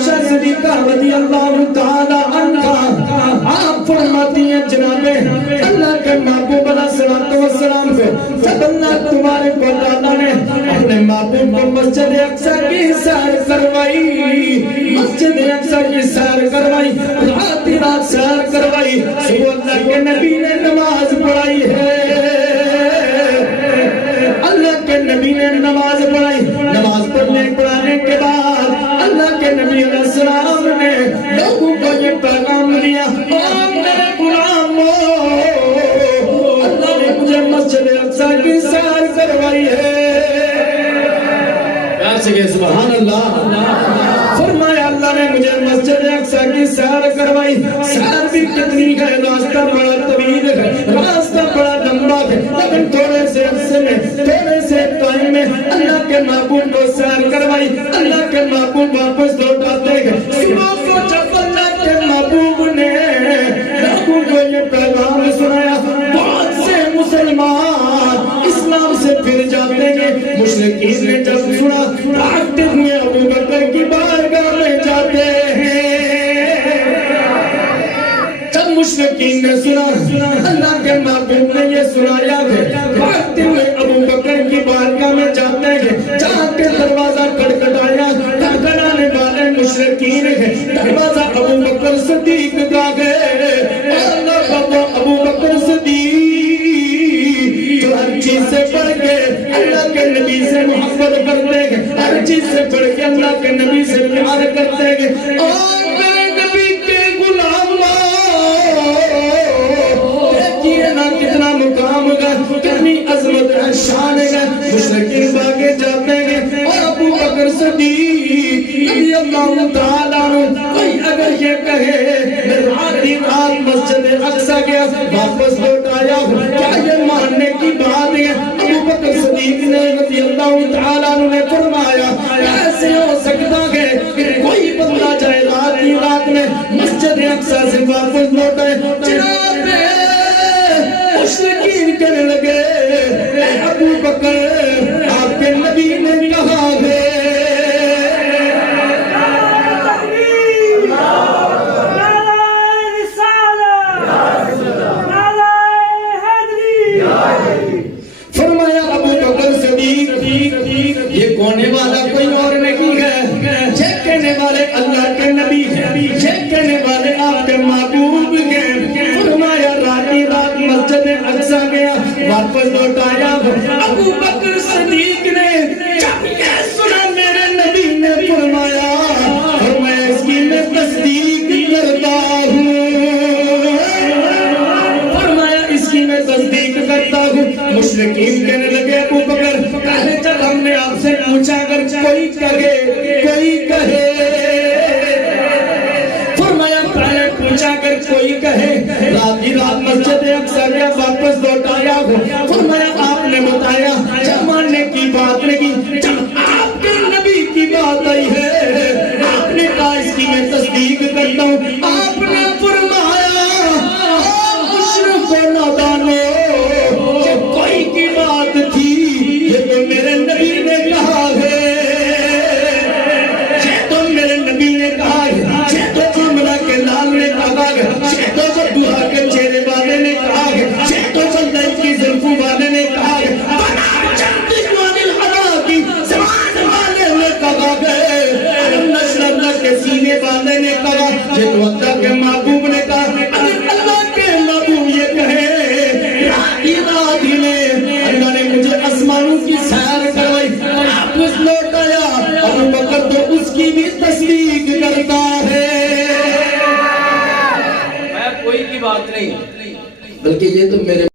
عائشہ صدیقہ رضی اللہ تعالی عنہا آپ فرماتی ہیں جناب اللہ کے محبوب علیہ الصلوۃ والسلام سے جب اللہ تمہارے کو تعالیٰ نے اپنے محبوب کو مسجد اقصی کی سیر کروائی، مسجد اقصی کی سیر کروائی، رات سیر کروائی، صبح اللہ کے نبی نے نماز پڑھائی ہے، اللہ کے نبی نے نماز پڑھائی، نماز پڑھانے کے بعد اللہ کے نبی علیہ السلام نے لوگوں کو یہ پیغام دیا، او میرے غلاموں، اللہ نے مجھے مسجد اقصی کی سیر کروائی ہے، سبحان اللہ، فرمایا اللہ نے مجھے مسجد اقصی کی سیر کروائی، سیر بھی کتنی ہے، راستہ بڑا طویل ہے، راستہ بڑا لمبا ہے، لیکن تھوڑے سے عرصے میں، تھوڑے سے ٹائم میں اللہ کے محبوب کو سیر کروائی، اللہ کے محبوب واپس لوٹ آتے ہیں، صبح کو جب اللہ کے محبوب نے لوگوں کو یہ پیغام سنایا، بہت سے مسلمان اسلام سے پھر جاتے ہیں، مشرکین نے جب سنا بھاگتے ہوئے ابو بکر کی بارگاہ میں جاتے ہیں، جب مشرکین نے سنا اللہ کے محبوب نے یہ سنایا ہے، بھاگتے ہوئے ابو بکر کی بارگاہ میں جاتے ہیں، جا کے دروازہ کھٹکھٹایا، کھٹکھٹانے والے مشرکین ہیں، دروازہ ابو بکر صدیق کا ہے، اور ابو بکر صدیق جو ہر چیز سے بڑھ کے اللہ کے نبی سے محبت کرتے ہیں، ہر چیز سے بڑھ کے اللہ کے نبی سے پیار کرتے ہیں، اور میرے نبی کے غلاموں، دیکھیے نا کتنا مقام ہے، کتنی عظمت ہے، شان ہے، مشرکین بھاگے جاتے ہیں، اور ابو بکر صدیق رضی اللہ تعالیٰ عنہ کوئی اگر یہ کہے میں رات مسجد اقصی گیا واپس لوٹ آیا ہوں، کیا یہ ماننے کی بات ہے؟ ابو بکر صدیق نے رضی اللہ تعالیٰ عنہ نے فرمایا ایسے ہو سکتا ہے کہ کوئی بندہ جائے رات میں مسجد اقصی سے واپس لوٹ آئے؟ جناب مشرکین کہنے لگے اے ابو بکر آپ کے نبی نے کہا ہے فرمایا ابو بکر صدیق یہ کونے والا کوئی اور نہیں ہے، یہ کہنے والے اللہ کے نبی ہیں، یہ کہنے والے آپ کے محبوب ہیں، فرمایا رات مسجد اقصی گیا واپس لوٹ آیا، ابو بکر صدیق نے جب یہ سنا میرے نبی نے فرمایا اور میں اس کی میں تصدیق کرتا ہوں، فرمایا اس کی میں تصدیق کرتا ہوں، مشرکین کہنے لگے ابو بکر پہلے جب ہم نے آپ سے پوچھا اگر کوئی کہے فرمایا پہلے پوچھا اگر کوئی کہے رات مسجد اقصی گیا واپس لوٹ آیا ہوں، فرمایا آپ نے بتایا جب ماننے کی بات نہیں، جب آپ کے نبی کی بات آئی ہے آپ نے کہا اس کی میں تصدیق کرتا ہوں، آپ نے فرمایا مشرک و نادانو کوئی کی بات تھی یہ تو میرے نبی نے کہا ہے، یہ تو میرے نبی نے کہا ہے، یہ تو عمرہ کے لال نے کہا ہے، یہ تو بدوہا کے چہرے والے نے کہا ہے، یہ تو سلطنت کی زلفوں والے نے کہا ہے، بنا جنتی جوان الحرا کی زمان والے نے کہا ہے، علم نشر اللہ کے سینے والے نے کہا، یہ تو اللہ کے محبوب نے کہا، اگر اللہ کے محبوب یہ کہے رات ہی میں اللہ نے مجھے آسمانوں کی سیر کروائی واپس لوٹ آیا، ابو بکر تو اس کی بھی تصدیق کرتا ہے، میں کوئی کی بات نہیں بلکہ یہ تو میرے